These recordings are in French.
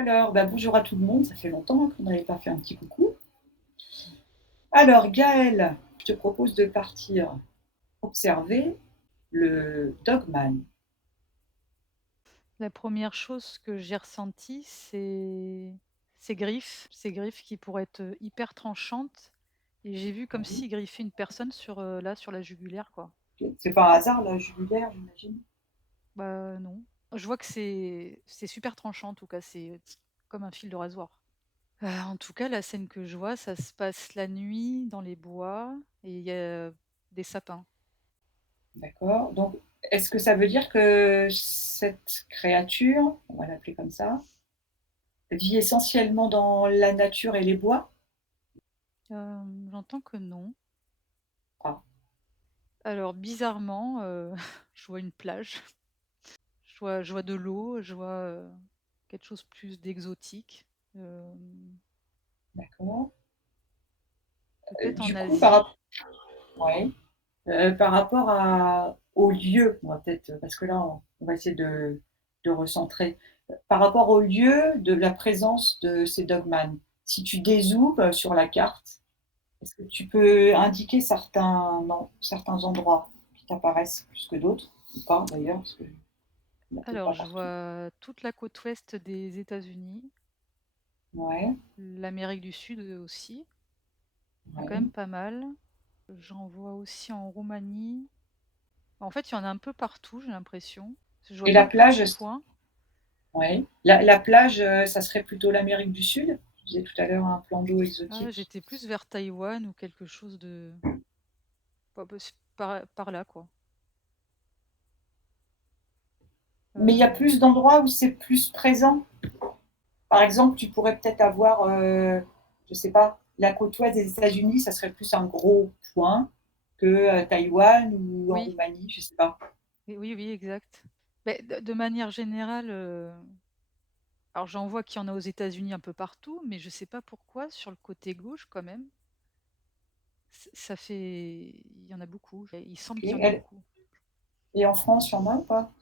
Alors, bah, bonjour à tout le monde, ça fait longtemps qu'on n'avait pas fait un petit coucou. Alors, Gaëlle, je te propose de partir observer le Dogman. La première chose que j'ai ressentie, c'est ces griffes qui pourraient être, hyper tranchantes et j'ai vu comme Oui. s'il griffait une personne sur, là, sur la jugulaire, quoi. Ok. C'est pas un hasard, la jugulaire, j'imagine. Bah, non. Je vois que c'est super tranchant, en tout cas, c'est comme un fil de rasoir. En tout cas, la scène que je vois, ça se passe la nuit dans les bois et il y a des sapins. D'accord. Donc, est-ce que ça veut dire que cette créature, on va l'appeler comme ça, vit essentiellement dans la nature et les bois? J'entends que non. Ah, Alors bizarrement, je vois une plage. Je vois de l'eau, je vois, quelque chose plus d'exotique, d'accord. peut-être en Du coup, par, Asie. ouais, par rapport au lieu, on va peut-être, parce que là, on va essayer de recentrer. Par rapport au lieu de la présence de ces dogmanes, si tu dézoomes sur la carte, est-ce que tu peux indiquer certains, non, certains endroits qui t'apparaissent plus que d'autres, ou pas d'ailleurs, parce qu'il n'y en a peut-être Alors pas je partout. vois toute la côte ouest des États-Unis, Ouais, l'Amérique du Sud, aussi, il y a quand ouais. même pas mal. J'en vois aussi en Roumanie. En fait, il y en a un peu partout, j'ai l'impression. Je vois Et plein la de plage, petits points. ouais. La plage, ça serait plutôt l'Amérique du Sud. Je disais tout à l'heure un plan d'eau Ah, exotique. j'étais plus vers Taïwan ou quelque chose de pas possi par là, quoi. Mais il y a plus Hem, d'endroits où c'est plus présent. Par exemple, tu pourrais peut-être avoir, je sais pas, la côte ouest des États-Unis, ça serait plus un gros point que Taïwan ou en oui, Roumanie, je sais pas. et oui, oui, exact. Beh, de manière générale, alors j'en vois qu'il y en a aux États-Unis un peu partout, mais je sais pas pourquoi sur le côté gauche quand même, ça fait il y en a beaucoup. Il semble qu'il y en ait Et, beaucoup. et en France, il y en a ou pas?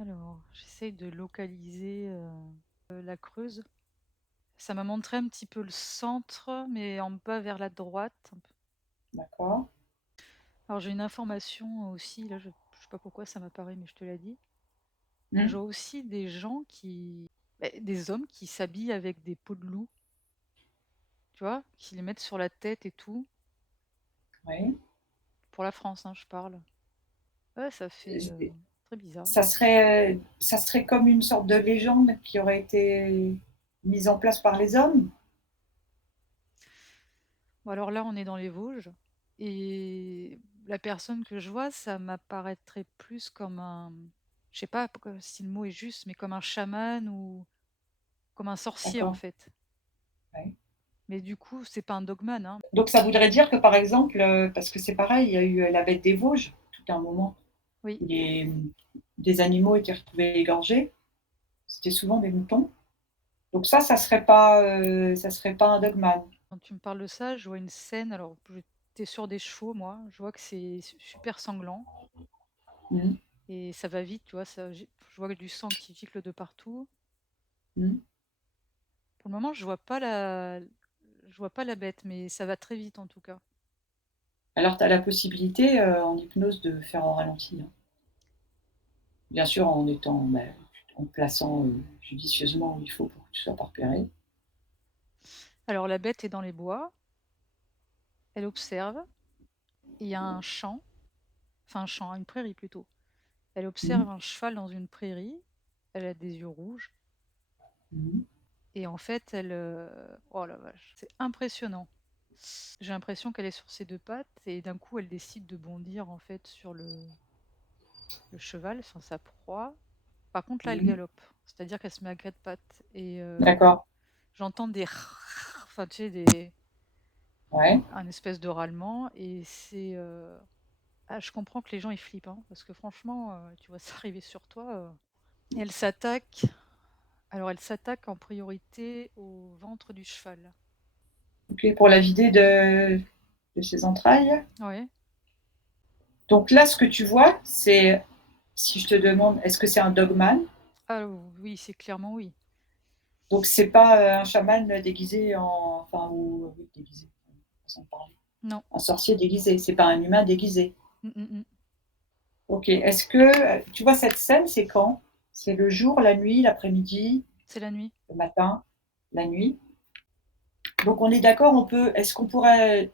Alors, j'essaye de localiser, la Creuse. Ça m'a montré un petit peu le centre, mais en bas vers la droite un peu. D'accord. Alors j'ai une information aussi, là je sais pas pourquoi ça m'apparaît, mais je te la dis. Je Hmm. vois aussi des gens des hommes qui s'habillent avec des peaux de loup, tu vois? Qui les mettent sur la tête et tout. Oui. Pour la France, hein, je parle. Ouais, ça fait, très bizarre. Ça serait comme une sorte de légende qui aurait été mise en place par les hommes. Bon alors là, on est dans les Vosges et la personne que je vois, ça m'apparaîtrait plus comme un je sais pas p si le mot est juste, mais comme un chaman ou comme un sorcier, en D'accord. fait. Ouais. Mais du coup, c'est pas un dogman, hein. Donc ça voudrait dire que par exemple, parce que c'est pareil, il y a eu la bête des Vosges, tout un moment, Oui, où des animaux étaient retrouvés égorgés. C'était souvent des moutons. Donc ça serait pas un dogman. quand tu me parles de ça, je vois une scène, alors j'étais sur des chevaux moi, je vois que c'est super sanglant Mmh. et ça va vite, tu vois? Ça je vois du sang qui gicle de partout. Mmh. Pour le moment, je vois pas la bête, mais ça va très vite en tout cas. Alors tu as la possibilité, en hypnose de faire au ralenti, hein. Bien sûr en étant, bah, en te plaçant, judicieusement où il faut pour que tu sois pas repéré. Alors la bête est dans les bois, elle observe, et il y a un champ, enfin un champ, une prairie plutôt. Elle Mmh. observe un cheval dans une prairie, elle a des yeux rouges Mmh. et en fait oh la vache, c'est impressionnant. J'ai l'impression qu'elle est sur ses 2 pattes et d'un coup elle décide de bondir en fait sur le cheval, sur sa proie. Par contre là elle Mmh. galope, c'est-à-dire qu'elle se met à 4 pattes et D'accord. j'entends des enfin tu sais des Ouais. un espèce de râlement et je comprends que les gens ils flippent, hein, parce que franchement, tu vois ça arriver sur toi, et elle s'attaque en priorité au ventre du cheval. OK, pour la vider de ses entrailles. Ouais. Donc là, ce que tu vois, c'est si je te demande, est-ce que c'est un dogman? Ah oui, c'est clairement oui. Donc c'est pas, un chaman déguisé en enfin ou oui déguisé, façon de parler. Non. Un sorcier déguisé, c'est pas un humain déguisé. Mmh, mmh mh. OK. Est-ce que, tu vois cette scène, c'est quand? C'est le jour, la nuit, l'après-midi, C'est la nuit. le matin, la nuit? Donc on est d'accord, on peut est-ce qu'on pourrait,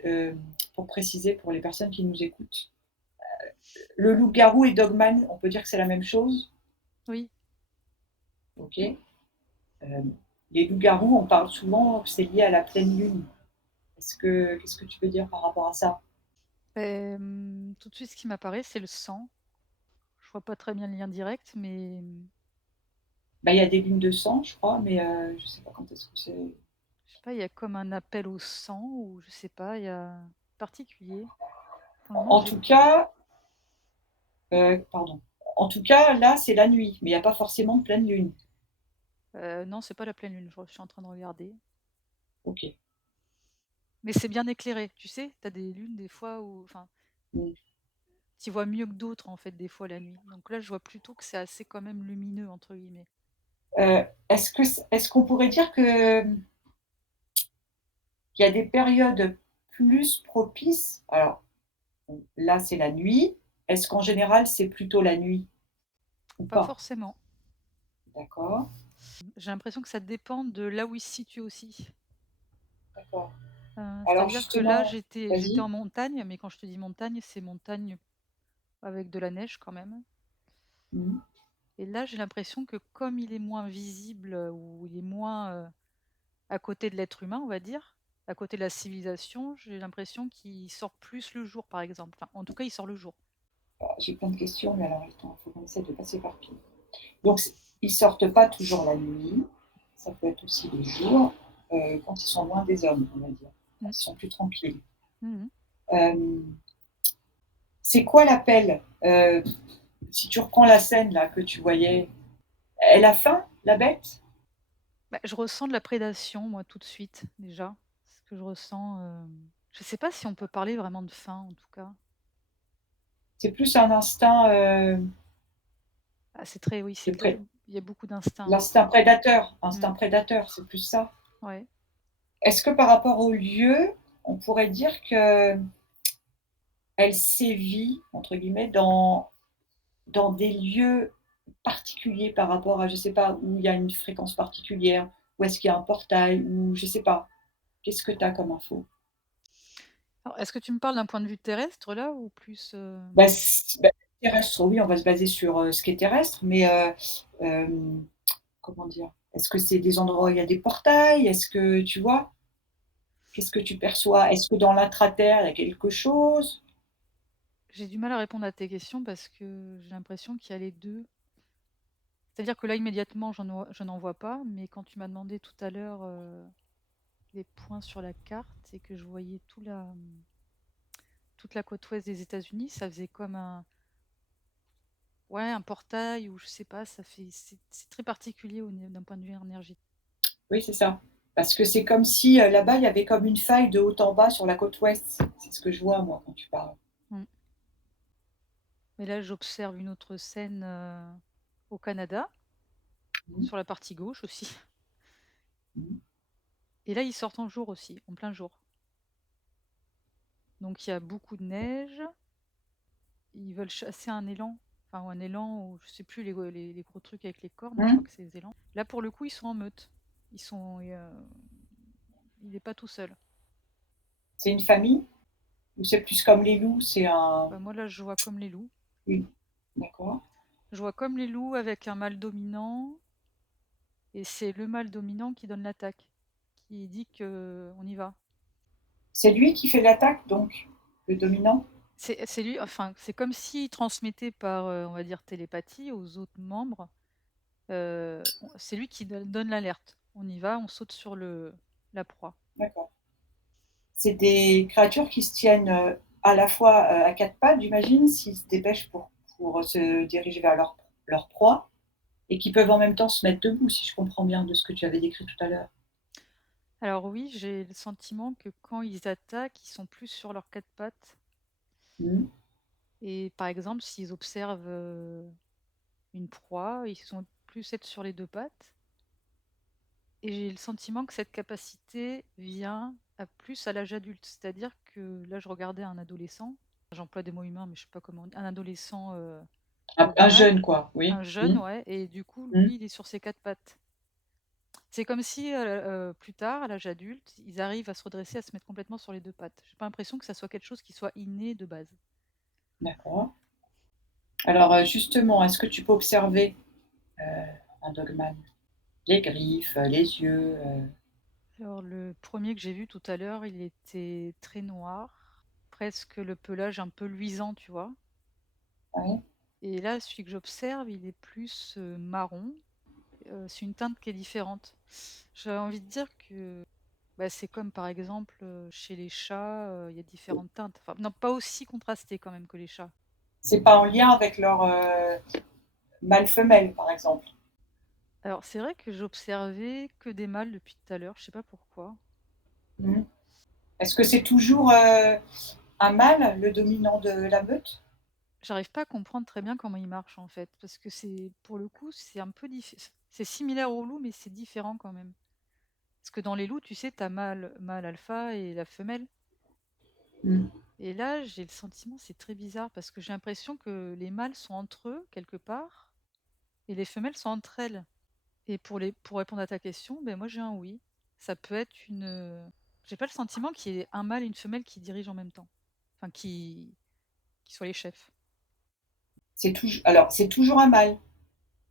pour préciser pour les personnes qui nous écoutent, le loup-garou et Dogman, on peut dire que c'est la même chose? Oui. OK. Les loups-garous, on parle souvent que c'est lié à la pleine lune. Qu'est-ce que tu veux dire par rapport à ça? Tout de suite, ce qui m'apparaît, c'est le sang. Je vois pas très bien le lien direct, mais, Bah, il y a des lunes de sang, je crois, mais je sais pas quand est-ce que c'est. je sais pas, il y a comme un appel au sang ou je sais pas, il y a particulier. Pour le moment, En j'ai tout cas, pardon. En tout cas, là, c'est la nuit, mais il y a pas forcément de pleine lune. non, c'est pas la pleine lune, je suis en train de regarder. OK. Mais c'est bien éclairé, tu sais? Tu as des lunes des fois où enfin, Mmh. tu vois mieux que d'autres, en fait, des fois la nuit. Donc là, je vois plutôt que c'est assez quand même «lumineux» entre guillemets. Est-ce qu'on pourrait dire que, qu'il y a des périodes plus propices? Alors, bon, là, c'est la nuit. Est-ce qu'en général, c'est plutôt la nuit ou Pas pas? forcément. D'accord, J'ai l'impression que ça dépend de là où il se situe aussi. d'accord. Alors C'est-à-dire que là, justement j'étais vas-y. en montagne, mais quand je te dis montagne, c'est montagne avec de la neige quand même. Mmh. Et là, j'ai l'impression que comme il est moins visible, ou il est moins, à côté de l'être humain, on va dire, à côté de la civilisation, j'ai l'impression qu'il sort plus le jour, par exemple. Enfin, en tout cas, il sort le jour. J'ai plein de questions, mais alors attends, il faut qu'on essaie de pas s'éparpiller. Donc ils sortent pas toujours la nuit, ça peut être aussi le jour, quand ils sont loin des hommes, on va dire, quand Mmh. ils sont plus tranquilles. Mmh mh. Hem, c'est quoi l'appel? Si tu reprends la scène là que tu voyais, elle a faim, la bête? Bah, je ressens de la prédation, moi, tout de suite, déjà. Ce que je ressens, je sais pas si on peut parler vraiment de faim, en tout cas. C'est plus un instinct, Ah, c'est très oui, de pré il y a beaucoup d'instinct, oui. instinct Mmh. prédateur, c'est plus ça? Ouais. Est-ce que par rapport au lieu, on pourrait dire qu'elle «sévit» entre guillemets dans des lieux particuliers par rapport à je sais pas, où il y a une fréquence particulière? Où est-ce qu'il y a un portail? Ou je sais pas. Qu'est-ce que tu as comme info? Alors, est-ce que tu me parles d'un point de vue terrestre, là, ou plus, Bah, bah, terrestre, oui, on va se baser sur, ce qui est terrestre, mais comment dire? Est-ce que c'est des endroits où il y a des portails? Est-ce que tu vois? Qu'est-ce que tu perçois? Est-ce que dans l'intraterre, il y a quelque chose? j'ai du mal à répondre à tes questions parce que j'ai l'impression qu'il y a les 2. C'est-à-dire que là, immédiatement, je n'en vois pas, mais quand tu m'as demandé tout à l'heure, les points sur la carte et que je voyais toute la côte ouest des États-Unis, ça faisait comme un ouais, un portail ou je sais pas, ça fait c'est très particulier au d'un point de vue énergétique. Oui, c'est ça. Parce que c'est comme si, là-bas, il y avait comme une faille de haut en bas sur la côte ouest. C'est ce que je vois moi quand tu parles. Mmh. Mais là, j'observe une autre scène, au Canada, Mmh. sur la partie gauche aussi. Mmh. Et là, ils sortent en jour aussi, en plein jour. Donc il y a beaucoup de neige. Ils veulent chasser un élan, enfin ou un élan ou je sais plus les gros trucs avec les cornes, mais je Mmh. crois que c'est des élans. Là, pour le coup, ils sont en meute. Il est pas tout seul. C'est une famille? Ou c'est plus comme les loups, c'est un Bah, moi, là, je vois comme les loups. oui, d'accord. Je vois comme les loups avec un mâle dominant et c'est le mâle dominant qui donne l'attaque, qui dit qu'on y va. C'est lui qui fait l'attaque donc, le dominant? C'est lui enfin, c'est comme s'il transmettait par, on va dire télépathie aux autres membres, on c'est lui qui donne l'alerte. On y va, on saute sur le la proie. D'accord. C'est des créatures qui se tiennent, à la fois, à 4 pattes, j'imagine, s'ils se dépêchent pour se diriger vers leur proie et qui peuvent en même temps se mettre debout, si je comprends bien de ce que tu avais décrit tout à l'heure? Alors oui, j'ai le sentiment que quand ils attaquent, ils sont plus sur leurs 4 pattes Mmh. et par exemple, s'ils observent, une proie, ils sont plus être sur les 2 pattes et j'ai le sentiment que cette capacité vient à plus à l'âge adulte. C'est-à-dire que là, je regardais un adolescent, j'emploie des mots humains, mais je sais pas comment on dit, un adolescent, Un Dogman, jeune, quoi, oui. un jeune, Mmh. ouais, et du coup, Mmh. lui, il est sur ses 4 pattes. C'est comme si, plus tard, à l'âge adulte, ils arrivent à se redresser, à se mettre complètement sur les 2 pattes. J'ai pas l'impression que ça soit quelque chose qui soit inné de base. D'accord. Alors, justement, est-ce que tu peux observer, un dogman? Les griffes, les yeux, Alors le premier que j'ai vu tout à l'heure, il était très noir, presque le pelage un peu luisant, tu vois? ouais. Et là, celui que j'observe, il est plus, marron, c'est une teinte qui est différente. J'avais envie de dire que, bah, c'est comme par exemple, chez les chats, il y a différentes teintes. Enfin non, pas aussi contrasté quand même que les chats. C'est pas en lien avec leur, mâle-femelle, par exemple? Alors c'est vrai que j'observais que des mâles depuis tout à l'heure, je sais pas pourquoi. Mmh. Est-ce que c'est toujours, un mâle, le dominant de la meute? J'arrive pas à comprendre très bien comment il marche en fait, parce que c'est pour le coup, c'est un peu c'est similaire au loup, mais c'est différent quand même. Parce que dans les loups, tu sais, tu as mâle alpha et la femelle. Mmh. Et là, j'ai le sentiment, c'est très bizarre, parce que j'ai l'impression que les mâles sont entre eux quelque part, et les femelles sont entre elles. Et pour répondre à ta question, ben moi j'ai un oui. Ça peut être j'ai pas le sentiment qu'il y ait un mâle et une femelle qui dirigent en même temps. Enfin, qui soient les chefs. C'est toujours un mâle,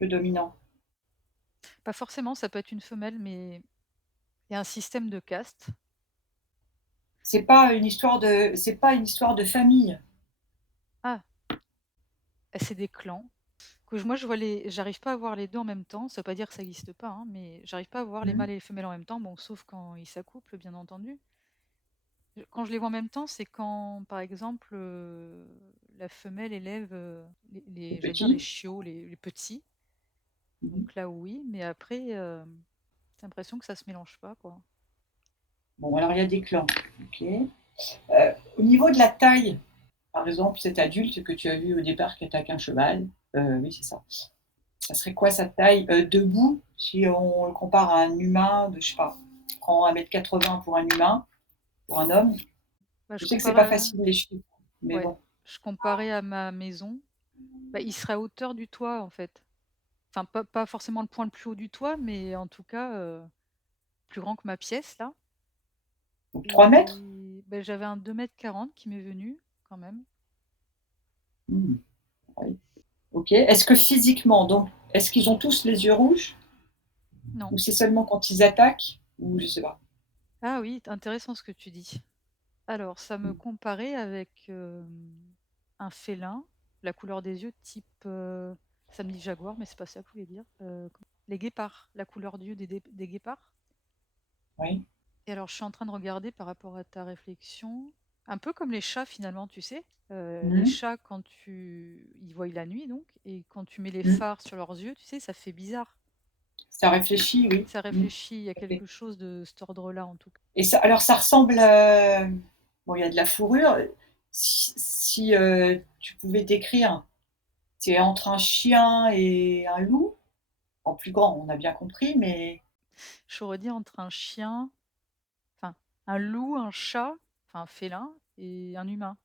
le dominant? Pas forcément, ça peut être une femelle, mais il y a un système de caste. C'est pas une histoire de famille? Ah, c'est des clans. Que moi je vois j'arrive pas à voir les 2 en même temps, ça veut pas dire que ça existe pas, hein, mais j'arrive pas à voir les Mmh. mâles et les femelles en même temps, bon, sauf quand ils s'accouplent, bien entendu. Quand je les vois en même temps, c'est quand, par exemple, la femelle élève, Les j'allais dire les petits? chiots, les petits, Mmh mh. donc là oui, mais après, j'ai l'impression que ça se mélange pas, quoi. Bon, alors il y a des clans, OK. Au niveau de la taille, par exemple, cet adulte que tu as vu au départ qui attaque un cheval, oui, c'est ça. Ça serait quoi sa taille, debout, si on le compare à un humain de, je sais pas, prends 1,80 m pour un humain, pour un homme. Bah, Je je sais que c'est pas comparais facile les chiffres, mais ouais, bon. je comparais à ma maison, bah, il serait à hauteur du toit, en fait. Enfin, pas forcément le point le plus haut du toit, mais en tout cas, plus grand que ma pièce là. Donc 3 mètres? Et bah, j'avais un 2,40 m qui m'est venu quand même. Mmh, oui, OK. Est-ce que physiquement, donc, est-ce qu'ils ont tous les yeux rouges? Non. Ou c'est seulement quand ils attaquent? Ou je sais pas. Ah oui, intéressant ce que tu dis. Alors ça me Mmh. comparait avec, un félin, la couleur des yeux type, ça me dit jaguar, mais c'est pas ça que je voulais dire, les guépards, la couleur d'yeux des guépards. Oui. Et alors, je suis en train de regarder par rapport à ta réflexion, un peu comme les chats finalement, tu sais? Les Mmh. chats quand ils voient la nuit donc, et quand tu mets les Mmh. phares sur leurs yeux, tu sais, ça fait bizarre. Ça réfléchit, oui. Ça Mmh. réfléchit, il y a Tout à fait. quelque chose de cet ordre-là en tout cas. Et ça, alors ça ressemble, bon, il y a de la fourrure, si, tu pouvais décrire, c'est entre un chien et un loup? En plus grand, on a bien compris, mais J'aurais dit entre un chien, enfin un loup, un chat, enfin un félin et un humain.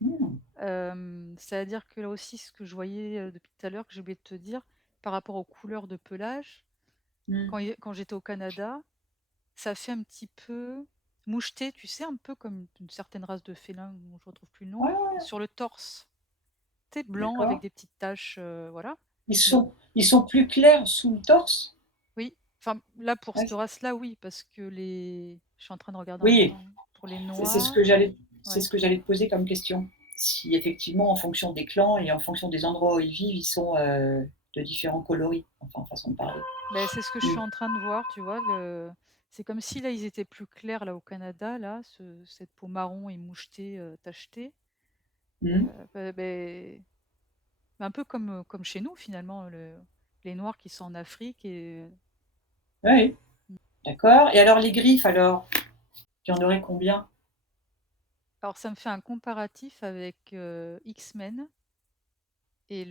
mmh, C'est-à-dire que là aussi, ce que je voyais, depuis tout à l'heure, que j'ai oublié de te dire, par rapport aux couleurs de pelage, mmh. quand j'étais au Canada, ça fait un petit peu moucheté, tu sais, un peu comme une certaine race de félin dont je retrouve plus le nom, Ouais, ouais, sur le torse. Tu sais, blanc avec d'accord. des petites taches, voilà. Ils Le sont ils sont plus clairs sous le torse? Oui, enfin, là, pour Ouais, cette race-là, oui, parce que je suis en train de regarder en même oui, temps. Pour les c'est ce noirs, que j'allais c'est ouais. ce que j'allais te poser comme question. Si effectivement, en fonction des clans et en fonction des endroits où ils vivent, ils sont, de différents coloris, enfin, façon de parler. Ben c'est ce que je Mmh. suis en train de voir, tu vois? C'est comme si, là, ils étaient plus clairs, là, au Canada, là, cette peau marron et mouchetée, tachetée. Mmh. Beh, un peu comme chez nous, finalement, les noirs qui sont en Afrique et Oui, mmh. d'accord, et alors les griffes alors? Il y en aurait combien? Alors ça me fait un comparatif avec, X-Men et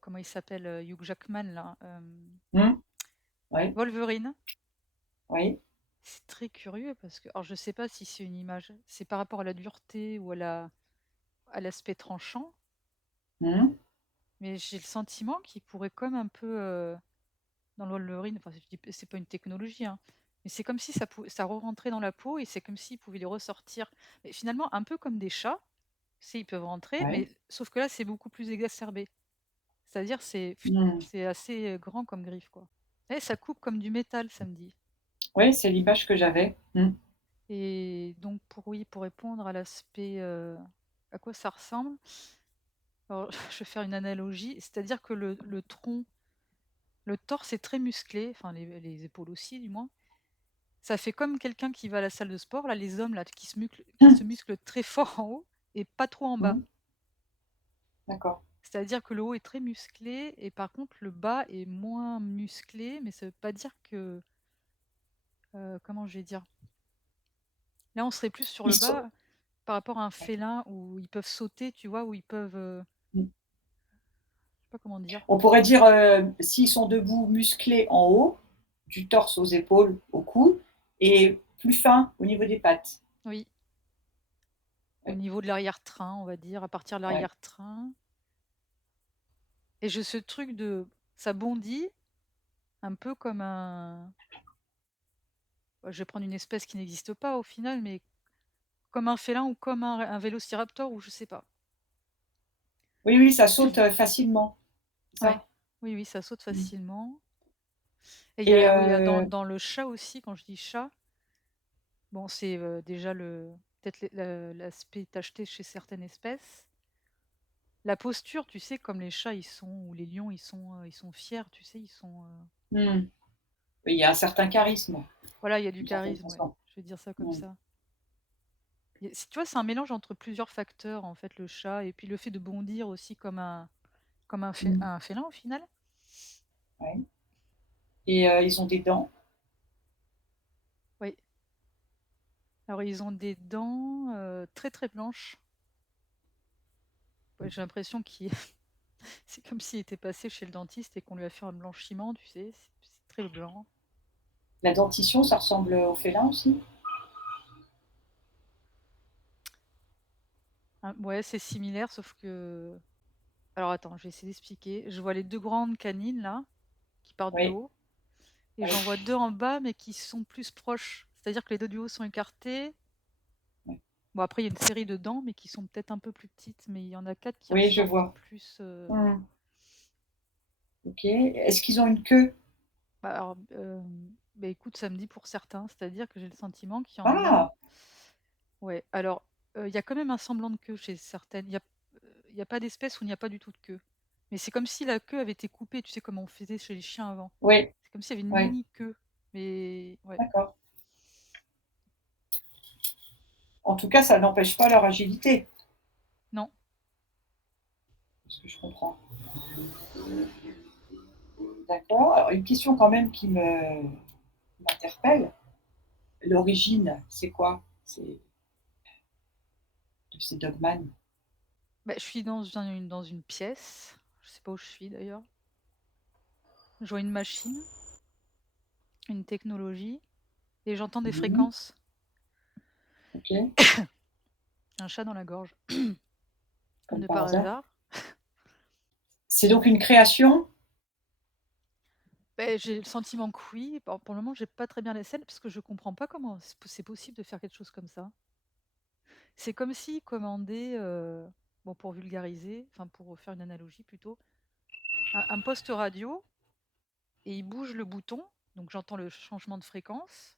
comment il s'appelle, Hugh Jackman, là, Mmh, ouais. Wolverine. Oui. C'est très curieux parce que alors je sais pas si c'est une image, c'est par rapport à la dureté ou à l'aspect tranchant, Mmh. mais j'ai le sentiment qu'il pourrait comme un peu, dans le Wolverine, enfin je dis c'est pas une technologie, hein, mais c'est comme si ça re-rentrait dans la peau et c'est comme s'ils pouvaient les ressortir. Mais finalement un peu comme des chats, tu sais, ils peuvent rentrer, Ouais. mais sauf que là c'est beaucoup plus exacerbé. C'est-à-dire Mmh. c'est assez, grand comme griffe, quoi. Et ça coupe comme du métal, ça me dit. Oui, c'est l'image que j'avais. Mmh. Et donc pour répondre à l'aspect, à quoi ça ressemble, alors je vais faire une analogie, c'est-à-dire que le tronc, le torse est très musclé, enfin les épaules aussi du moins. Ça fait comme quelqu'un qui va à la salle de sport, là, les hommes là qui se musclent très fort en haut et pas trop en bas. Mmh. D'accord. C'est-à-dire que le haut est très musclé et par contre le bas est moins musclé, mais ça veut pas dire que, comment je vais dire? Là, on serait plus sur Ils le sont bas par rapport à un ouais. félin où ils peuvent sauter, tu vois? Où ils peuvent, Mmh. je sais pas comment dire. On pourrait dire, s'ils sont debout, musclés en haut, du torse aux épaules, au cou et plus fins au niveau des pattes. Oui, au Ouais, niveau de l'arrière-train, on va dire, à partir de ouais. l'arrière-train et j'ai ce truc de ça bondit un peu comme un bah, je vais prendre une espèce qui n'existe pas au final, mais comme un félin ou comme un vélociraptor ou je sais pas. Oui, oui, ça saute, facilement, c'est Ouais. ça? Oui, oui, ça saute Mmh facilement et il y et a oui, dans le chat aussi, quand je dis chat, bon, c'est, déjà le peut-être l'aspect tacheté chez certaines espèces. La posture, tu sais, comme les chats, ils sont ou les lions, ils sont fiers, tu sais, ils sont, mmh, oui, il y a un certain charisme, voilà, il y a du d'une certaine charisme, ouais, façon. je vais dire ça comme Mmh. ça. Tu vois, c'est un mélange entre plusieurs facteurs, en fait, le chat et puis le fait de bondir aussi comme Mmh. un félin, au final. Ouais et ils ont des dents. Oui. Alors ils ont des dents, très, très blanches. Ouais, j'ai l'impression qu'il c'est comme s'il était passé chez le dentiste et qu'on lui a fait un blanchiment, tu sais? C'est très blanc. La dentition, ça ressemble au félin aussi? Ah ouais, c'est similaire sauf que alors attends, je vais essayer d'expliquer. Je vois les 2 grandes canines là, qui partent du Oui, haut et oui, j'en vois 2 en bas mais qui sont plus proches. C'est-à-dire que les 2 du haut sont écartés. oui. Bon après il y a une série de dents mais qui sont peut-être un peu plus petites, mais il y en a 4 qui Oui, je ressortent vois. plus, Mmh. OK. Est-ce qu'ils ont une queue? bah alors, bah écoute, ça me dit pour certains, c'est-à-dire que j'ai le sentiment qu'il y en a Ah! ouais, alors, il y a quand même un semblant de queue chez certaines. Il y a pas d'espèce où il n'y a pas du tout de queue. Mais c'est comme si la queue avait été coupée, tu sais comme on faisait chez les chiens avant. Oui, C'est comme s'il y avait une oui, mini queue, mais ouais, d'accord. En tout cas, ça n'empêche pas leur agilité, non. de ce que je comprends. D'accord. Alors une question quand même qui me m'interpelle, l'origine, c'est quoi? C'est de ces Dogman? Bah, je suis dans une pièce, je sais pas où je suis d'ailleurs. Je vois une machine, une technologie et j'entends des Mmh. fréquences. OK, J'ai un chat dans la gorge, comme comme de par par hasard. hasard. C'est donc une création? Beh, j'ai le sentiment que oui. Pour le moment, j'ai pas très bien les scènes parce que je comprends pas comment c'est possible de faire quelque chose comme ça. C'est comme s'ils commandaient, bon pour vulgariser, enfin pour faire une analogie plutôt, un poste radio et ils bougent le bouton, donc j'entends le changement de fréquence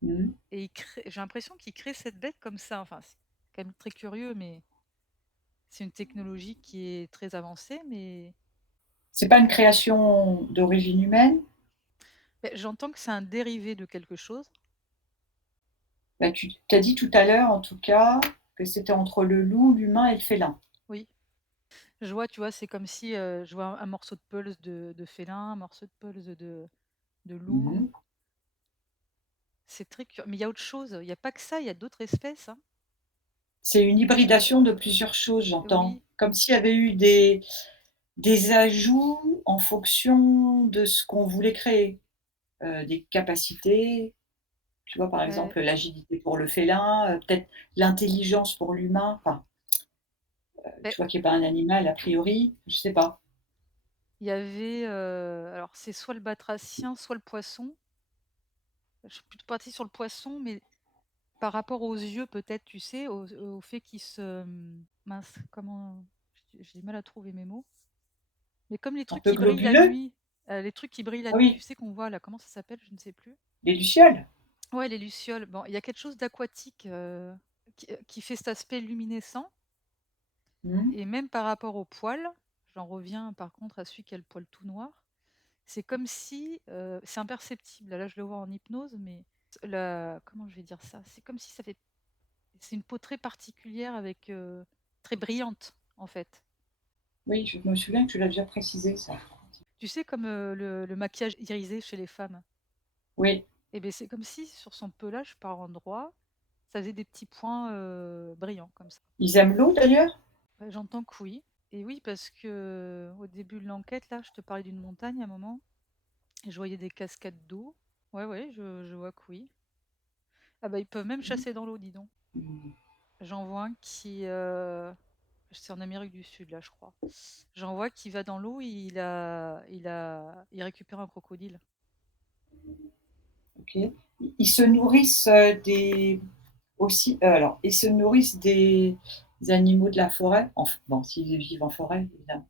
Mmh. et j'ai l'impression qu'ils créent cette bête comme ça. Enfin, c'est quand même très curieux, mais c'est une technologie qui est très avancée, mais C'est pas une création d'origine humaine? j'entends que c'est un dérivé de quelque chose. Bah, tu as dit tout à l'heure, en tout cas, que c'était entre le loup, l'humain et le félin. Oui, je vois, tu vois, c'est comme si, je vois un morceau de pelouse de félin, un morceau de pelouse de loup. Mmh. C'est très curieux, mais il y a autre chose, il y a pas que ça, il y a d'autres espèces, hein. C'est une hybridation de plusieurs choses, j'entends. Oui, Comme s'il y avait eu des ajouts en fonction de ce qu'on voulait créer, des capacités. Tu vois, par Ouais, exemple, l'agilité pour le félin, peut-être l'intelligence pour l'humain, enfin, beh, tu vois, qui est pas un animal a priori, je sais pas. il y avait, alors c'est soit le batracien, soit le poisson. Je suis plutôt partie sur le poisson, mais par rapport aux yeux peut-être, tu sais, au fait qu'ils se, mince, comment? J'ai du mal à trouver mes mots. Mais comme les Un trucs peu qui brillent la globuleux? nuit, les trucs qui brillent la Ah nuit, tu oui, sais, qu'on voit là, comment ça s'appelle? Je ne sais plus. les lucioles? Ouais, les lucioles. Bon, il y a quelque chose d'aquatique, qui fait cet aspect luminescent Mmh. et même par rapport au poil, j'en reviens par contre à celui qui a le poil tout noir, c'est comme si, c'est imperceptible, là je le vois en hypnose, mais la comment je vais dire ça? C'est comme si ça fait c'est une peau très particulière avec, très brillante, en fait. Oui, je me souviens que tu l'as déjà précisé ça. Tu sais comme, le maquillage irisé chez les femmes? Oui, Et beh, c'est comme si sur son pelage par endroits, ça faisait des petits points, brillants comme ça. ils aiment l'eau d'ailleurs? Bah, j'entends que oui et oui parce que au début de l'enquête là, je te parlais d'une montagne à un moment et je voyais des cascades d'eau. Ouais, ouais, je vois que oui. Ah bah, ils peuvent même chasser dans l'eau, dis donc. Mmh. J'en vois un qui, c'est en Amérique du Sud là, je crois. J'en vois qui va dans l'eau, il récupère un crocodile. OK. Ils se nourrissent, des aussi, alors, ils se nourrissent des animaux de la forêt? Bon, s'ils vivent en forêt, évidemment.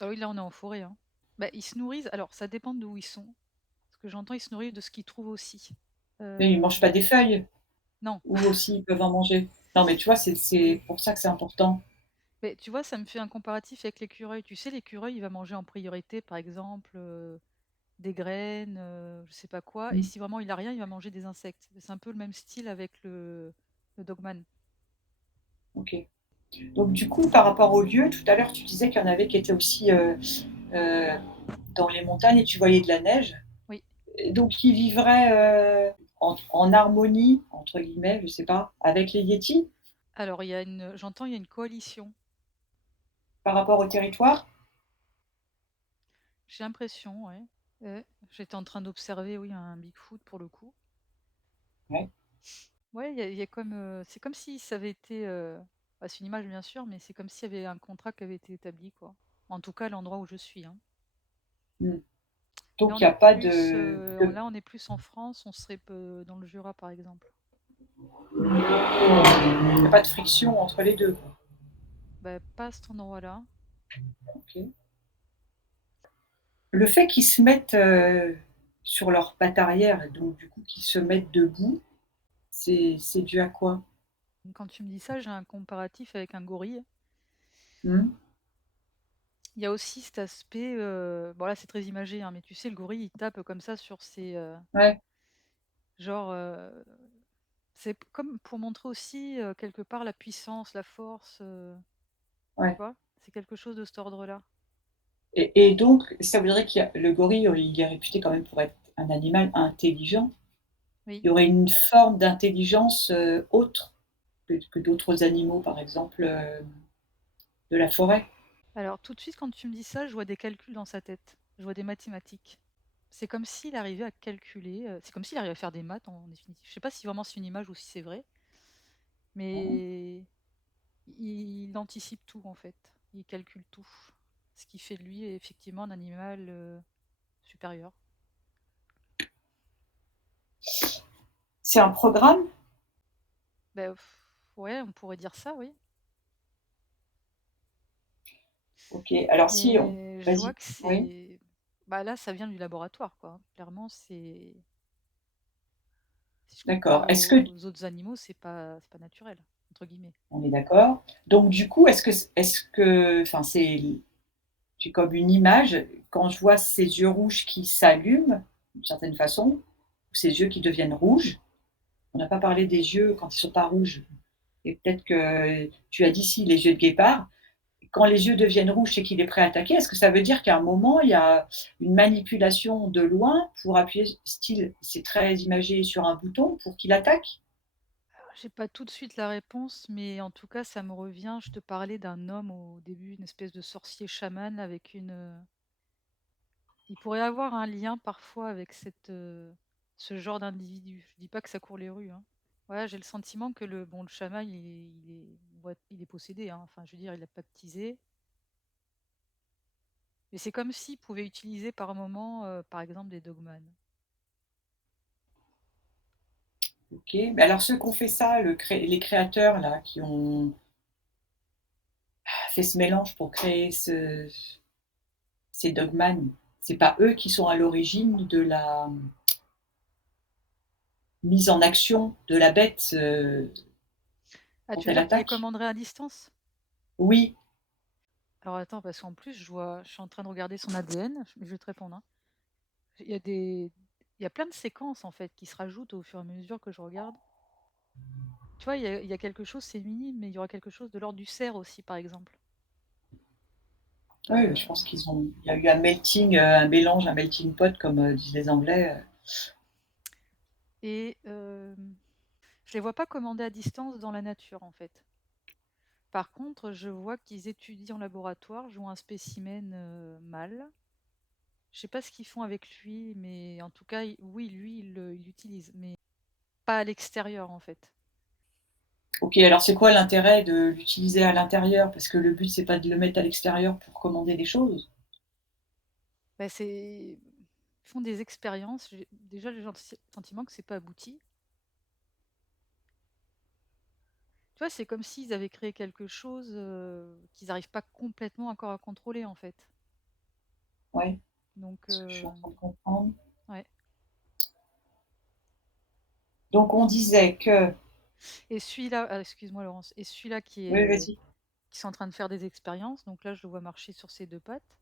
Ah oui, là, on est en forêt, hein. Bah, ils se nourrissent alors ça dépend d'où ils sont. Ce que j'entends, ils se nourrissent de ce qu'ils trouvent aussi. Mais ils Heu, mangent pas des feuilles? non, Ou aussi ils peuvent en manger? Non, mais tu vois, c'est pour ça que c'est important. mais tu vois, ça me fait un comparatif avec l'écureuil. Tu sais, l'écureuil, il va manger en priorité, par exemple, des graines, je sais pas quoi et Mmh, si vraiment il a rien, il va manger des insectes. C'est un peu le même style avec le dogman. OK. Donc du coup, par rapport aux lieux, tout à l'heure, tu disais qu'il y en avait qui étaient aussi, heu, dans les montagnes et tu voyais de la neige. Oui. Et donc ils vivraient, en «harmonie» entre guillemets, je sais pas, avec les yétis? Alors il y a une coalition. Par rapport au territoire? J'ai l'impression, ouais. J'étais en train d'observer, oui, un Bigfoot pour le coup. Ouais. Ouais, il y a comme, c'est comme si ça avait été, bah, c'est une image bien sûr, mais c'est comme s'il y avait un contrat qui avait été établi, quoi. En tout cas, à l'endroit où je suis, hein. Mmh. Là, Donc on il y est a pas plus, de là, on est plus en France, on serait dans le Jura, par exemple. il y a pas de friction entre les 2, quoi. Bah, pas à cet endroit-là. OK. Le fait qu'ils se mettent, sur leurs pattes arrière et donc du coup qu'ils se mettent debout, c'est dû à quoi? Quand tu me dis ça, j'ai un comparatif avec un gorille. Mmh? Il y a aussi cet aspect, bon là, c'est très imagé, hein, mais tu sais, le gorille, il tape comme ça sur ses, Ouais, genre, c'est comme pour montrer aussi, quelque part la puissance, la force, tu ouais. vois? C'est quelque chose de cet ordre-là. Et donc ça voudrait qu'il y a le gorille, il est réputé quand même pour être un animal intelligent. Oui. Il y aurait une forme d'intelligence, autre que d'autres animaux, par exemple, de la forêt? Alors tout de suite, quand tu me dis ça, je vois des calculs dans sa tête. Je vois des mathématiques. C'est comme s'il arrivait à calculer, c'est comme s'il arrivait à faire des maths en définitive. Je sais pas si vraiment c'est une image ou si c'est vrai, Mmh. mais il anticipe tout en fait. Il calcule tout. Ce qui fait de lui effectivement un animal, supérieur. C'est un programme? Bah, ouais, on pourrait dire ça, oui. OK. Alors si on Mais je vois vas-y. que Oui, c'est bah, là, ça vient du laboratoire, quoi, hein. Clairement, si je compare d'accord. Est-ce que aux autres animaux, c'est pas «naturel» entre guillemets. on est d'accord. Donc du coup, est-ce que enfin, j'ai comme une image, quand je vois ces yeux rouges qui s'allument d'une certaine façon, ou ces yeux qui deviennent rouges. On n'a pas parlé des yeux quand ils sont pas rouges et peut-être que tu as dit si, les yeux de guépard. Quand les yeux deviennent rouges, c'est qu'il est prêt à attaquer. Est-ce que ça veut dire qu'à un moment, il y a une manipulation de loin pour appuyer style, c'est très imagé, sur un bouton pour qu'il attaque? J'ai pas tout de suite la réponse, mais en tout cas, ça me revient. Je te parlais d'un homme au début, une espèce de sorcier chaman avec une, il pourrait avoir un lien parfois avec cette, ce genre d'individu. Je dis pas que ça court les rues, hein. Ouais, j'ai le sentiment que le chaman, il est possédé, hein. Enfin, je veux dire, il l'a baptisé. Mais c'est comme s'il pouvait utiliser par moment, par exemple, des dogmanes. OK. Mais alors ceux qui ont fait ça, les créateurs là, qui ont fait ce mélange pour créer ces dogmanes, c'est pas eux qui sont à l'origine de la mise en action de la bête, Ah, quand tu veux elle dire qu'il les attaque? commanderait à distance? Oui, Alors attends, parce qu'en plus, je suis en train de regarder son ADN, mais je vais te répondre, hein. Il y a des, il y a plein de séquences en fait qui se rajoutent au fur et à mesure que je regarde. Tu vois, il y a quelque chose, c'est minime, mais il y aura quelque chose de l'ordre du cerf aussi, par exemple. oui, je Euh, pense il y a eu un melting, un mélange, un melting pot comme, disent les Anglais. et je les vois pas commandés à distance dans la nature en fait. Par contre, je vois qu'ils étudient en laboratoire, jouent un spécimen mâle. Je sais pas ce qu'ils font avec lui, mais en tout cas, oui, lui, il l'utilise, mais pas à l'extérieur en fait. OK, alors c'est quoi l'intérêt de l'utiliser à l'intérieur? Parce que le but, c'est pas de le mettre à l'extérieur pour commander des choses? Bah, ils font des expériences. Déjà, j'ai le sentiment que c'est pas abouti. Tu vois, c'est comme s'ils avaient créé quelque chose qu'ils n'arrivent pas complètement encore à contrôler en fait. Ouais, Donc, ce que je suis en train de comprendre. ouais. Donc on disait que Et celui-là, excuse-moi Laurence, et celui-là oui, vas-y. qui sont en train de faire des expériences, donc là je le vois marcher sur ses deux pattes.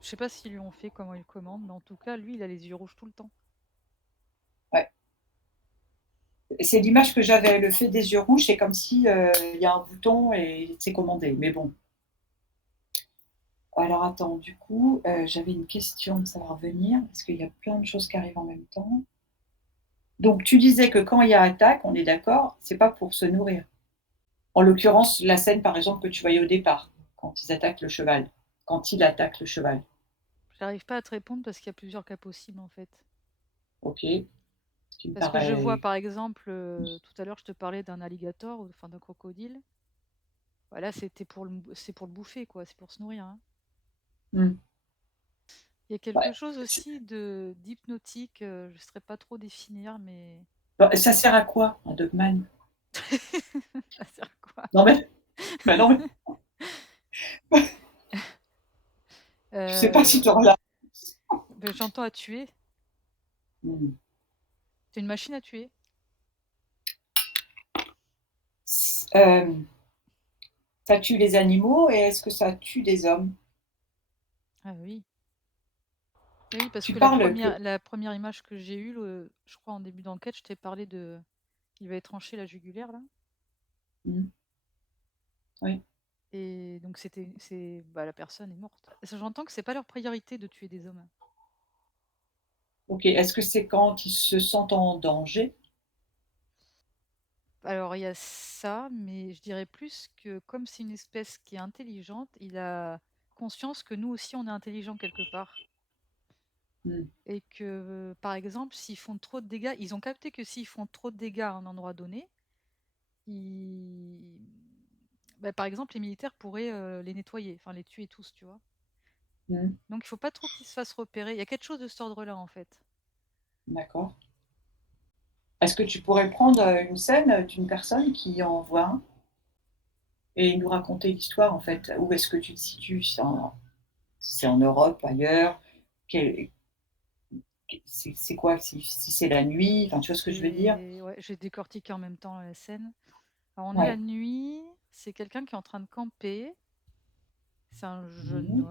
Je sais pas s'ils lui ont fait comment il commande, mais en tout cas, lui, il a les yeux rouges tout le temps. Ouais. C'est l'image que j'avais, le fait des yeux rouges, c'est comme si, il y a un bouton et c'est commandé. Mais bon. Alors attends, du coup, j'avais une question, ça va revenir, parce qu'il y a plein de choses qui arrivent en même temps. Donc tu disais que quand il y a attaque, on est d'accord, c'est pas pour se nourrir. En l'occurrence, la scène, par exemple, que tu voyais au départ, quand ils attaquent le cheval. Quand il attaque le cheval. J'arrive pas à te répondre parce qu'il y a plusieurs cas possibles en fait. OK, ce qui me Parce que je vois paraît par exemple, tout à l'heure je te parlais d'un alligator, enfin d'un crocodile. Voilà, c'est pour le bouffer quoi, c'est pour se nourrir, hein. mmh, Il y a quelque ouais, chose aussi d'hypnotique, je ne saurais pas trop définir, mais bah, ça sert à quoi un Dogman? ça sert à quoi? Non mais bah, non mais je sais pas si tu Euh, auras la J'entends à tuer. mmh. C'est une machine à tuer. S Ça tue les animaux et est-ce que ça tue des hommes? Ah oui. Oui, parce Tu que parles que la première image que j'ai eue, je crois en début d'enquête, je t'ai parlé de il va tranché la jugulaire là. mmh, oui, Et donc bah, la personne est morte. J'entends que c'est pas leur priorité de tuer des hommes. OK. Est-ce que c'est quand ils se sentent en danger? Alors il y a ça, mais je dirais plus que comme c'est une espèce qui est intelligente, il a conscience que nous aussi on est intelligent quelque part. Mmh, Et que, par exemple, s'ils font trop de dégâts, ils ont capté que s'ils font trop de dégâts à un endroit donné, ils... bah, par exemple, les militaires pourraient les nettoyer, enfin les tuer tous, tu vois. mmh, Donc il faut pas trop qu'ils se fassent repérer. Il y a quelque chose de cet ordre-là, en fait. d'accord. Est-ce que tu pourrais prendre, une scène, d'une personne qui en voit un et nous raconter l'histoire en fait? Où est-ce que tu te situes? Si c'est en Europe, ailleurs? Quel c'est quoi? Si c'est la nuit? Enfin, tu vois ce que je veux dire? Ouais, j'ai décortiqué en même temps la scène. Alors on est la Ouais. nuit, c'est quelqu'un qui est en train de camper. C'est Mmh,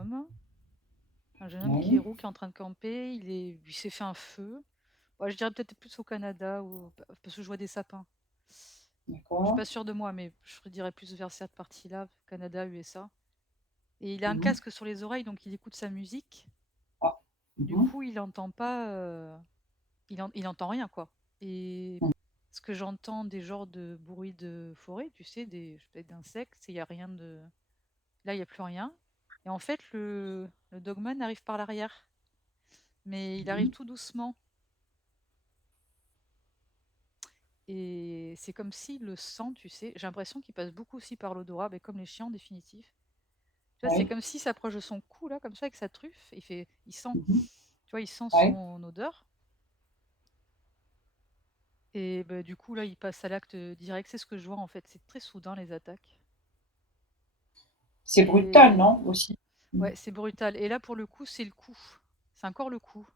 un jeune homme qui est oui, roux, qui est en train de camper. Il s'est fait un feu. Ouais, je dirais peut-être plus au Canada, parce que je vois des sapins. Je suis d'accord. pas sûre de moi, mais je dirais plus vers cette partie-là, Canada, USA. Et il a un Mmh. casque sur les oreilles, donc il écoute sa musique. Ah. Du Mmh coup, il entend pas, il entend rien, quoi. Et mh. ce que j'entends des genres de bruits de forêt, tu sais, peut-être d'insectes, il y a rien de, là, il y a plus rien. Et en fait, le dogman arrive par l'arrière, mais il arrive Mmh. tout doucement. et c'est comme si le sang, tu sais, j'ai l'impression qu'il passe beaucoup aussi par l'odorat, mais comme les chiens en définitive. Tu vois, c'est Oui. comme s'il s'approche de son cou, là, comme ça, avec sa truffe, il sent, Mhm. tu vois, il sent Ouais. son odeur. Et bah, du coup, là, il passe à l'acte direct. C'est ce que je vois, en fait. C'est très soudain, les attaques. C'est brutal, Et non, aussi? Mmh. ouais, c'est brutal. Et là, pour le coup, c'est le coup. C'est encore le coup.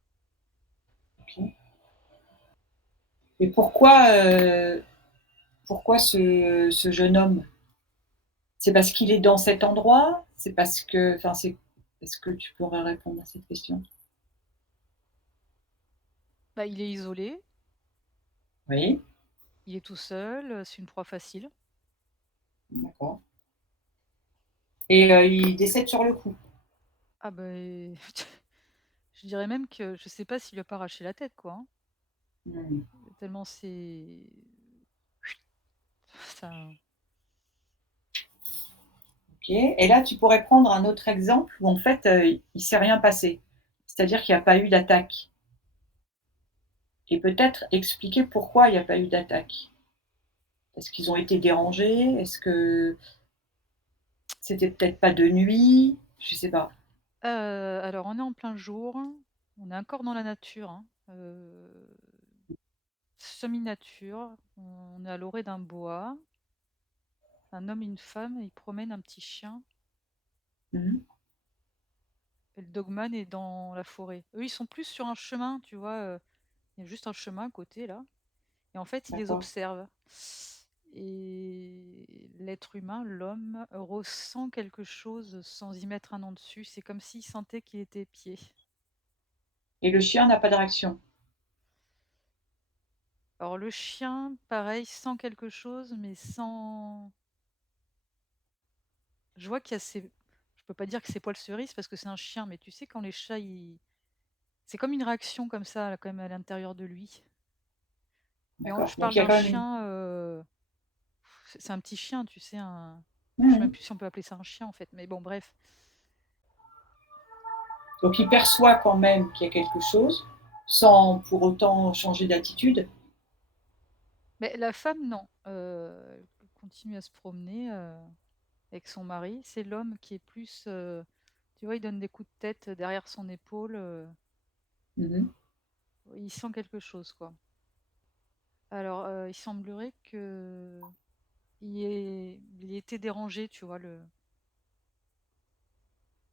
OK. Et pourquoi ce jeune homme? C'est parce qu'il est dans cet endroit? C'est parce que enfin, c'est est-ce que tu pourrais répondre à cette question? Bah, il est isolé, Oui, il est tout seul, c'est une proie facile. d'accord. Et il décède sur le coup? Ah ben, je dirais même que je sais pas s'il lui a pas arraché la tête, quoi, hein. Mmh. Tellement c'est ça. OK. Et là, tu pourrais prendre un autre exemple où en fait, il s'est rien passé. C'est-à-dire qu'il y a pas eu d'attaque et peut-être expliquer pourquoi il y a pas eu d'attaque. Est-ce qu'ils ont été dérangés? Est-ce que c'était peut-être pas de nuit? Je sais pas. Alors on est en plein jour, on est encore dans la nature, hein, semi-nature, on est à l'orée d'un bois, un homme et une femme, ils promènent un petit chien Mmh mh. et le dogman est dans la forêt. Eux, ils sont plus sur un chemin, tu vois? Il y a juste un chemin à côté là et en fait, ils les D'accord. observent et l'être humain, l'homme, ressent quelque chose sans y mettre un nom dessus. C'est comme s'il sentait qu'il était épié. Et le chien n'a pas de réaction? Alors le chien, pareil, sent quelque chose, mais sans je vois qu'il y a ses je peux pas dire que c'est poils cerises parce que c'est un chien, mais tu sais quand les chats ils c'est comme une réaction comme ça, là, quand même à l'intérieur de lui. Mais D'accord. je Donc parle il y a d'un quand même une chien, c'est un petit chien, tu sais, un je sais mmh même mh. plus si on peut appeler ça un chien en fait, mais bon bref. Donc il perçoit quand même qu'il y a quelque chose, sans pour autant changer d'attitude? Mais la femme non, elle continue à se promener, avec son mari. C'est l'homme qui est plus, tu vois, il donne des coups de tête derrière son épaule, Mmh mh. il sent quelque chose, quoi. Alors, il semblerait qu'il ait été dérangé, tu vois?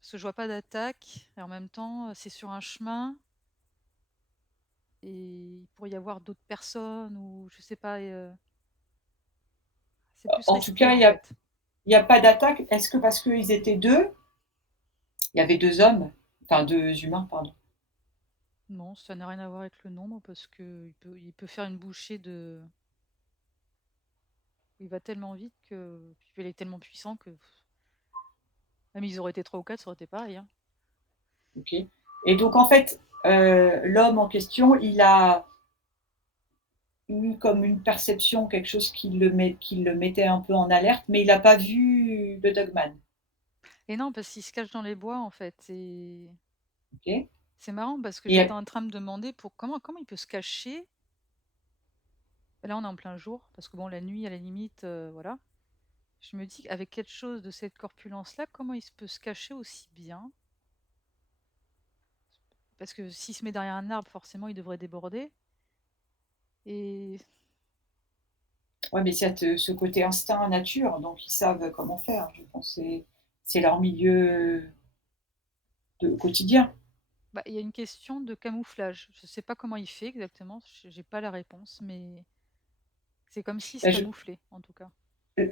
Parce que je vois pas d'attaque et en même temps, c'est sur un chemin et il pourrait y avoir d'autres personnes ou je sais pas c'est plus En tout risqué, cas, en fait. il y a pas d'attaque. Est-ce que parce qu'ils étaient 2, il y avait 2 hommes, enfin 2 humains, pardon. Non, ça n'a rien à voir avec le nombre parce qu'il peut faire une bouchée de il va tellement vite que puis il est tellement puissant que même ils auraient été 3 ou 4, ça aurait été pareil, hein. OK. Et donc en fait, l'homme en question, il a eu comme une perception, quelque chose qui le mettait un peu en alerte, mais il a pas vu le dogman. Et non, parce qu'il se cache dans les bois, en fait et OK. c'est marrant parce que j'étais Et en train de me demander pour comment il peut se cacher? Là, on est en plein jour parce que bon, la nuit, à la limite, voilà. Je me dis qu'avec quelque chose de cette corpulence-là, comment il se peut se cacher aussi bien? Parce que s'il se met derrière un arbre, forcément, il devrait déborder et ouais, mais c'est ce côté instinct nature, donc ils savent comment faire. Je pense c'est leur milieu de quotidien. bah, il y a une question de camouflage. Je ne sais pas comment il fait exactement, j'ai pas la réponse, mais c'est comme s'il se Bah, camouflait, en tout cas.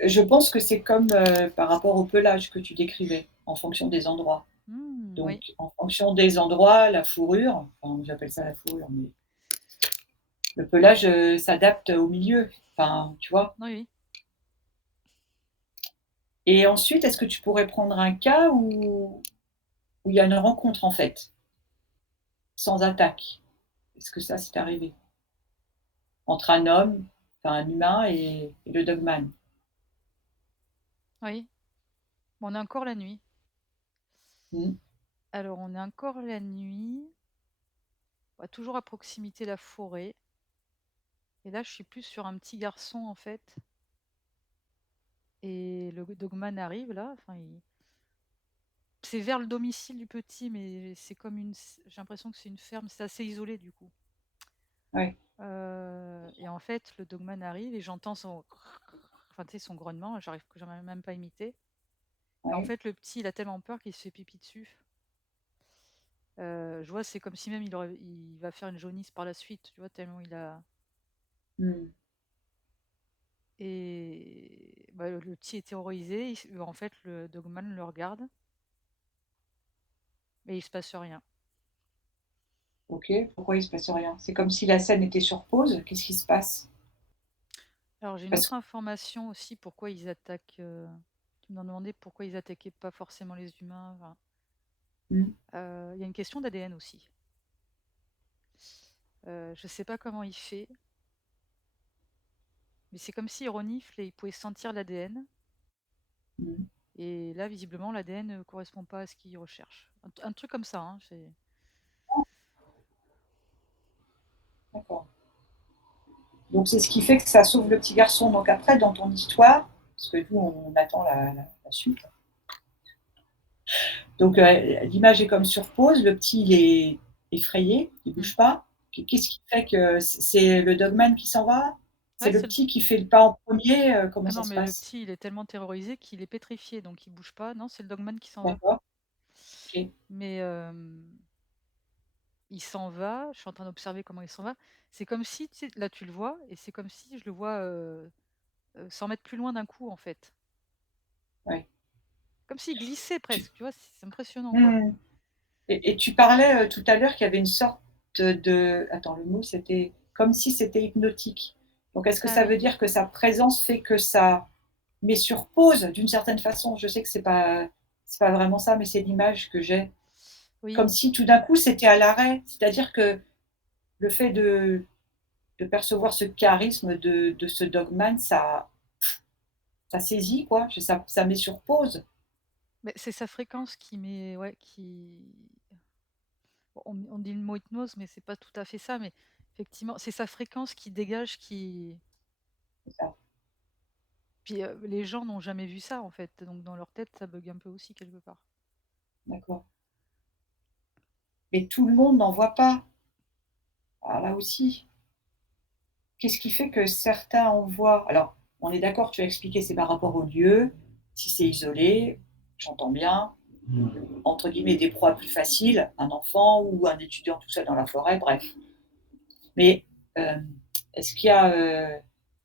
je pense que c'est comme, par rapport au pelage que tu décrivais, en fonction des endroits. Mmh, Donc oui, en fonction des endroits, la fourrure, enfin j'appelle ça la fourrure, mais le pelage, s'adapte au milieu, enfin, tu vois? oui, oui. Et ensuite, est-ce que tu pourrais prendre un cas où il y a une rencontre, en fait, sans attaque? Est-ce que ça, c'est arrivé? Entre un homme, enfin un humain et le dogman? Oui. On est encore la nuit. Mmh. Alors, on est encore la nuit, bah, toujours à proximité de la forêt. Et là, je suis plus sur un petit garçon, en fait. Et le dogman arrive, là. Enfin, c'est vers le domicile du petit, mais c'est comme une... J'ai l'impression que c'est une ferme. C'est assez isolé, du coup. Ouais. Et en fait, le dogman arrive et j'entends son... Enfin, tu sais, son grognement. J'arrive même pas à imiter. Et en Ouais. fait, le petit, il a tellement peur qu'il se fait pipi dessus. Je vois, c'est comme si même il va faire une jaunisse par la suite, tu vois, tellement il a... Hmm. Et bah, le petit est terrorisé. En fait, le dogman le regarde, mais il se passe rien. Ok. Pourquoi il se passe rien? C'est comme si la scène était sur pause. Qu'est-ce qui se passe? Alors, j'ai une Parce autre information aussi, pourquoi ils attaquent... Tu m'as demandé pourquoi ils attaquaient pas forcément les humains. Enfin, Hmm. il y a une question d'ADN aussi. Je sais pas comment il fait, mais c'est comme si il renifle et il pouvait sentir l'ADN. Hmm. Et là, visiblement, l'ADN ne correspond pas à ce qu'il recherche. Un truc comme ça, hein, D'accord. Donc c'est ce qui fait que ça sauve le petit garçon. Donc après, dans ton histoire, parce que nous, on attend la suite. Donc l'image est comme sur pause. Le petit, il est effrayé, il ne Hmm. bouge pas. Qu'est-ce qui fait que c'est le dogman qui s'en va? C'est Ouais, le petit qui fait le pas en premier? Comment ah ça non, se mais le passe? petit, il est tellement terrorisé qu'il est pétrifié, donc il bouge pas. Non, c'est le dogman qui s'en va. D'accord. Ok. Mais il s'en va, je suis en train d'observer comment il s'en va. C'est comme si, tu sais, là tu le vois, et c'est comme si je le vois 100 mètres plus loin d'un coup, en fait. Ouais. Comme s'il glissait Tu- presque, tu vois, c'est impressionnant, quoi. Hmm. Et tu parlais tout à l'heure qu'il y avait une sorte de... Attends, le mot, c'était comme si c'était hypnotique. Donc, est-ce que Ah ça oui, veut dire que sa présence fait que ça met sur pause d'une certaine façon? Je sais que c'est pas vraiment ça, mais c'est l'image que j'ai. oui. Comme si tout d'un coup, c'était à l'arrêt. C'est-à-dire que le fait de percevoir ce charisme de ce dogman, ça saisit, quoi. Ça met sur pause. Mais c'est sa fréquence qui met, ouais, qui... Bon, on dit le mot hypnose, mais c'est pas tout à fait ça, mais effectivement, c'est sa fréquence qui dégage, qui... C'est ça. Puis les gens n'ont jamais vu ça, en fait, donc dans leur tête, ça bug un peu aussi, quelque part. D'accord. Mais tout le monde n'en voit pas. Ah, là aussi. Qu'est-ce qui fait que certains en voient? Alors, on est d'accord, tu as expliqué, c'est par rapport au lieu. Si c'est isolé, j'entends bien, entre guillemets, «des proies plus faciles», un enfant ou un étudiant tout seul dans la forêt, bref. Mais, est-ce qu'il y a,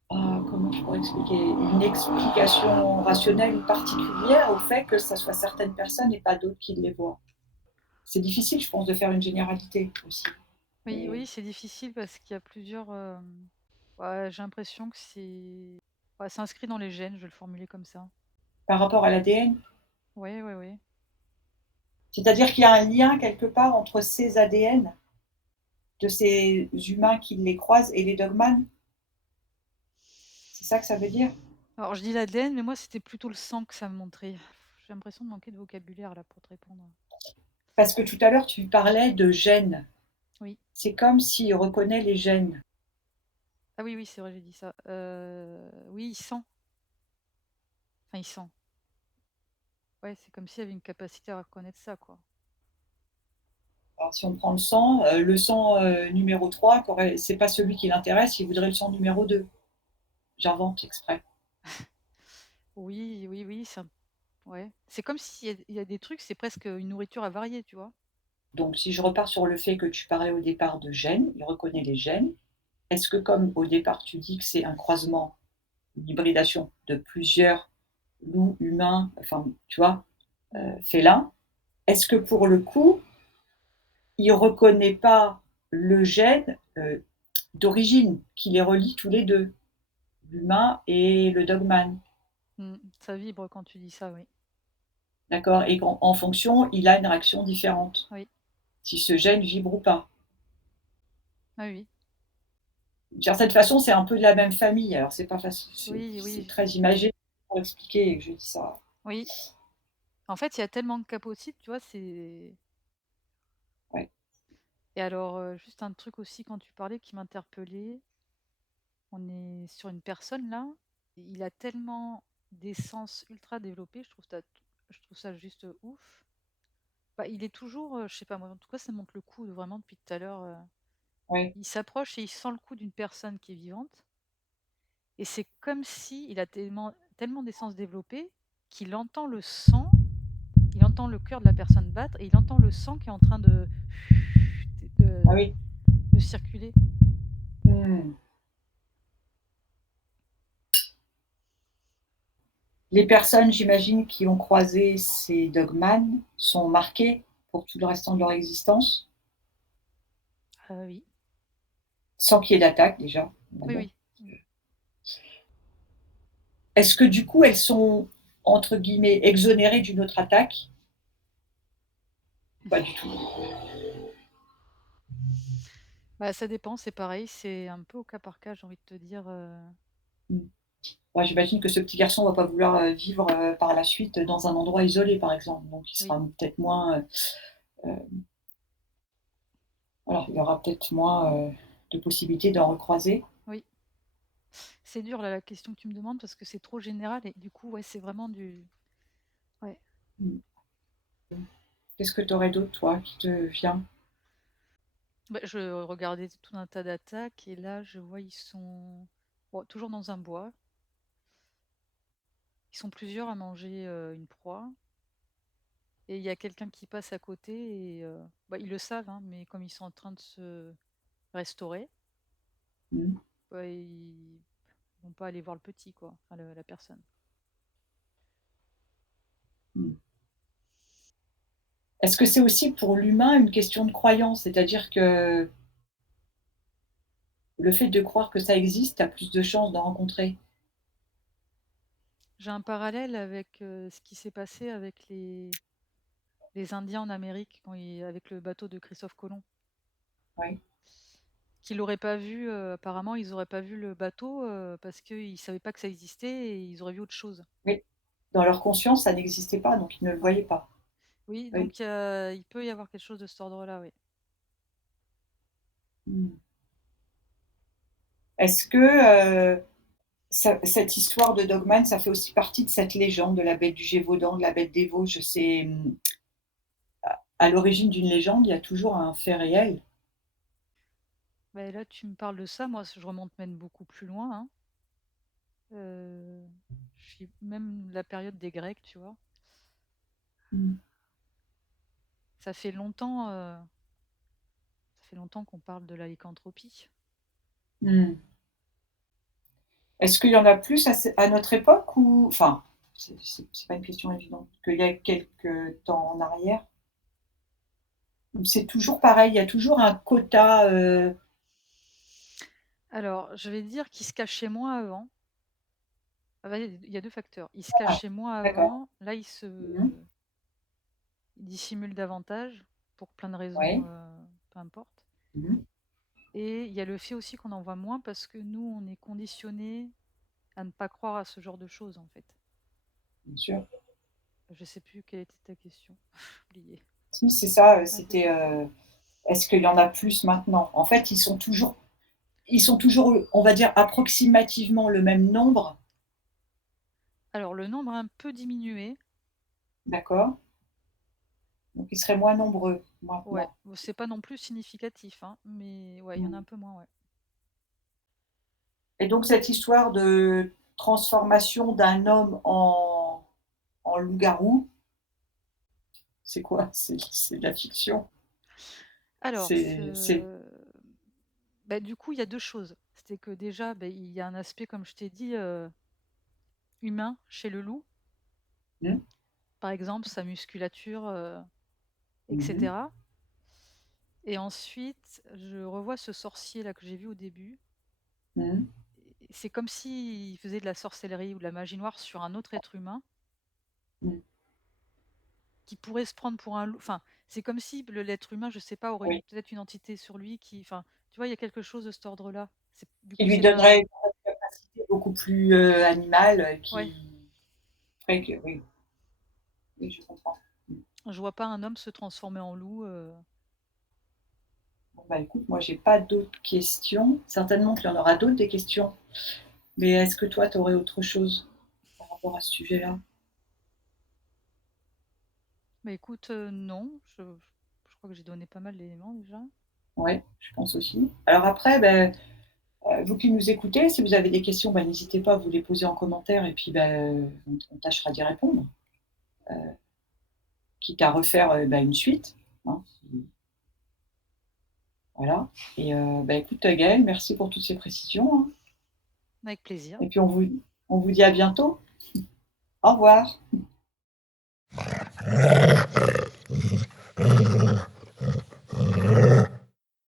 comment je pourrais expliquer? Une explication rationnelle ou particulière au fait que ça soit certaines personnes et pas d'autres qui les voient? C'est difficile, je pense, de faire une généralité aussi. Oui, Et oui, c'est difficile parce qu'il y a plusieurs... ouais, j'ai l'impression que ouais, c'est inscrit dans les gènes, je vais le formuler comme ça. par rapport à l'ADN, Oui, oui, oui. c'est-à-dire qu'il y a un lien quelque part entre ces ADN de ces humains qui les croisent et les dogmanes? C'est ça que ça veut dire? Alors, je dis l'ADN, mais moi, c'était plutôt le sang que ça me montrait. J'ai l'impression de manquer de vocabulaire, là, pour te répondre. Parce que tout à l'heure, tu parlais de gènes. Oui. C'est comme s'il reconnaît les gènes. Ah oui, oui, c'est vrai, j'ai dit ça. Oui, il sent. Enfin, il sent. Ouais, c'est comme s'il y avait une capacité à reconnaître ça, quoi. Alors, si on prend le sang numéro 3, c'est pas celui qui l'intéresse, il voudrait le sang numéro 2. J'invente exprès. Oui, oui, oui, ouais. C'est comme s'il y a des trucs, c'est presque une nourriture à varier, tu vois. Donc, si je repars sur le fait que tu parlais au départ de gènes, il reconnaît les gènes. Est-ce que, comme au départ, tu dis que c'est un croisement, une hybridation de plusieurs loups humains, enfin, tu vois, Mm. félins, est-ce que pour le coup, il reconnaît pas le gène d'origine qui les relie tous les deux, l'humain et le dogman? Mm. Ça vibre quand tu dis ça, oui. D'accord? Et en fonction, il a une réaction différente, Oui, si ce gène vibre ou pas. ah oui, D'une certaine façon, c'est un peu de la même famille. Alors, c'est pas facile, oui, c'est oui, très imagé pour expliquer que je dis ça. oui. En fait, il y a tellement de cas possibles, tu vois, c'est... Ouais. Et alors, juste un truc aussi, quand tu parlais, qui m'interpellait, On est sur une personne là, il a tellement des sens ultra développés, je trouve ça juste ouf. Bah, il est toujours, je sais pas moi, en tout cas ça monte le coup vraiment depuis tout à l'heure. Oui, Il s'approche et il sent le coup d'une personne qui est vivante. Et c'est comme si il a tellement des sens développés qu'il entend le sang, il entend le cœur de la personne battre et il entend le sang qui est en train ah de, oui. de circuler. Hmm. Les personnes, j'imagine, qui ont croisé ces dogmanes sont marquées pour tout le restant de leur existence, Oui, sans qu'il y ait d'attaque déjà, oui, d'abord. oui. Mm. Est-ce que du coup, elles sont, entre guillemets, «exonérées» d'une autre attaque? Pas du tout. Bah, ça dépend, c'est pareil, c'est un peu au cas par cas, j'ai envie de te dire. Mmh. Ouais, j'imagine que ce petit garçon va pas vouloir, vivre, par la suite dans un endroit isolé, par exemple, donc il Oui, sera peut-être moins, heu, voilà, il y aura peut-être moins, de possibilités d'en recroiser. oui. C'est dur là, la question que tu me demandes parce que c'est trop général et du coup, ouais, c'est vraiment du. Ouais. Mmh. Qu'est-ce que tu aurais d'autre, toi, qui te vient? Bah, je regardais tout un tas d'attaques et là, je vois, ils sont bon, toujours dans un bois. Ils sont plusieurs à manger une proie. Et il y a quelqu'un qui passe à côté et bah, ils le savent, hein, mais comme ils sont en train de se restaurer, Mmh. bah, ils vont pas aller voir le petit, quoi, enfin, la personne. Mmh. Est-ce que c'est aussi pour l'humain une question de croyance? C'est-à-dire que le fait de croire que ça existe, tu as plus de chances d'en rencontrer? J'ai un parallèle avec ce qui s'est passé avec les Indiens en Amérique avec le bateau de Christophe Colomb. Oui, Qu'ils l'auraient pas vu, apparemment, ils auraient pas vu le bateau parce qu'ils savaient pas que ça existait et ils auraient vu autre chose. oui. Dans leur conscience, ça n'existait pas, donc ils ne le Ouais. voyaient pas. Oui, Oui. donc il peut y avoir quelque chose de cet ordre-là, oui. Mmh. Est-ce que, cette histoire de Dogman, ça fait aussi partie de cette légende de la bête du Gévaudan, de la bête des Vosges? C'est, à l'origine d'une légende, il y a toujours un fait réel. Bah, là, tu me parles de ça, moi, je remonte même beaucoup plus loin, hein. Je suis même la période des Grecs, tu vois? Mmh. Ça fait longtemps qu'on parle de la lycanthropie. Mmh. Est-ce qu'il y en a plus à notre époque ou enfin, c'est pas une question évidente, qu'il y a quelque temps en arrière? Ou c'est toujours pareil, il y a toujours un quota, Alors, je vais dire qu'il se cachait moins avant. Ah bah, il y a 2 facteurs. Il se ah, cachait moins d'accord. avant, là, Mmh mh. il dissimule davantage pour plein de raisons, Ouais. peu importe. Mmh mh. Et il y a le fait aussi qu'on en voit moins parce que nous, on est conditionnés à ne pas croire à ce genre de choses, en fait. Bien sûr. Je sais plus quelle était ta question. Oublié. Si, c'est ça, Ouais, c'est c'était, ça. est-ce qu'il y en a plus maintenant? En fait, ils sont toujours, on va dire approximativement le même nombre, Alors le nombre a un peu diminué. d'accord? Donc ils seraient moins nombreux Ouais, maintenant. bon, c'est pas non plus significatif, hein, mais ouais, il y en a Mmh. un peu moins, ouais. Et donc cette histoire de transformation d'un homme en loup-garou, c'est quoi? C'est de la fiction? Alors, C'est bah, du coup, il y a 2 choses. C'était que déjà, beh, il y a un aspect, comme je t'ai dit, humain chez le loup. mmh, Par exemple, sa musculature, et mmh mh, cetera. Et ensuite, je revois ce sorcier-là que j'ai vu au début. mmh, Et c'est comme s'il faisait de la sorcellerie ou de la magie noire sur un autre être humain mmh, qui pourrait se prendre pour un loup. Enfin, c'est comme si l'être humain, je sais pas, aurait oui. peut-être une entité sur lui qui enfin, tu vois, il y a quelque chose de cet ordre-là. Du Qui coup, lui c'est donnerait la une capacité beaucoup plus, animale, ouais, qui ferait que oui, oui, je comprends. Mmh, je vois pas un homme se transformer en loup, Bon, bah, écoute, moi, j'ai pas d'autres questions. Certainement qu'il y en aura d'autres des questions, mais est-ce que toi, tu aurais autre chose par rapport à ce sujet-là? Bah, écoute, non, je crois que j'ai donné pas mal d'éléments déjà. Ouais, je pense aussi. Alors après, beh, vous qui nous écoutez, si vous avez des questions, bah, n'hésitez pas à vous les poser en commentaire et puis, bah, on tâchera d'y répondre, quitte à refaire, bah, une suite, hein, si voilà et bah, écoute, Gaëlle, merci pour toutes ces précisions, hein Avec plaisir. et puis on vous dit à bientôt. Au revoir.